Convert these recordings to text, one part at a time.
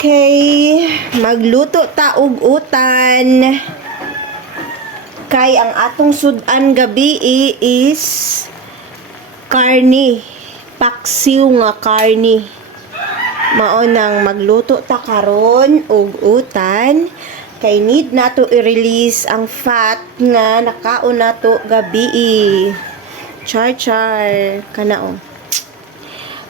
Okay, magluto ta og utan. Kay ang atong sudan gabi is karni. Paksiw nga karni. Mao nang magluto ta karon og utan. Kay need nato i-release ang fat nga nakaon nato gabi. Char kana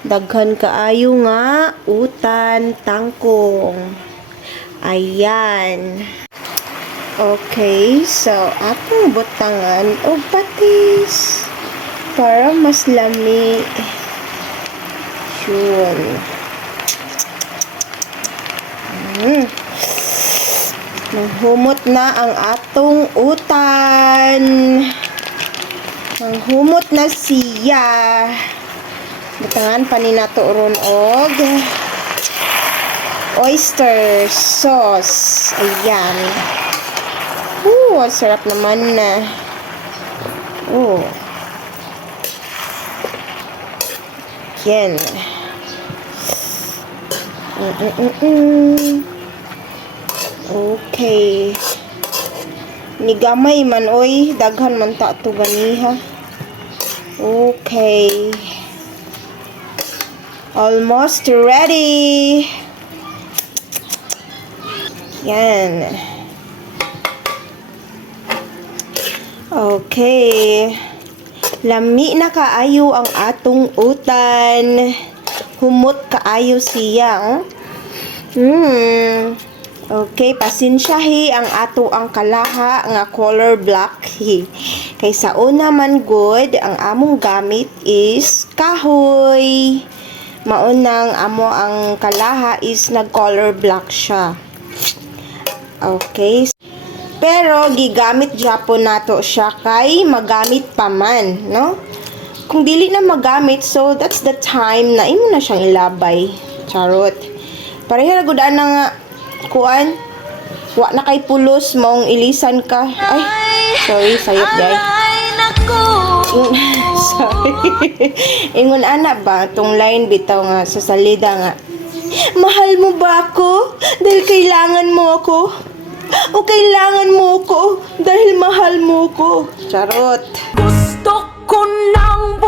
daghan kaayo nga utan tangkong. Ayan. Okay, so atong butangan og patis para mas lami. Yun. Manghumot na ang atong utan. Manghumot na siya. Butangan pa ni nato ron og oyster sauce. Ayan. Sarap naman na. Yan. Okay. Nigamay man oy, daghan man ta to ganiha. Okay. Almost ready. Yan. Okay. Lami na kaayo ang atong utan. Humot kaayo siya. Okay, pasensyahi ang ato ang kalaha nga color black. Kaysa una man good, ang among gamit is kahoy. Maunang amo ang kalaha is nag-color black siya. Okay. Pero gigamit gyapon nato siya kay magamit pa man, no? Kung dili na magamit, so that's the time na imo na siyang ilabay. Charot. Pareha gud ana nga kuan. Wa na kay pulos maong ilisan ka. Ay, sorry sayop day. Sorry. Ingon ana ba tong line bitaw nga sa salida nga. Mahal mo ba ako? Dahil kailangan mo ako. O kailangan mo ko dahil mahal mo ko. Charot. Gusto ko nang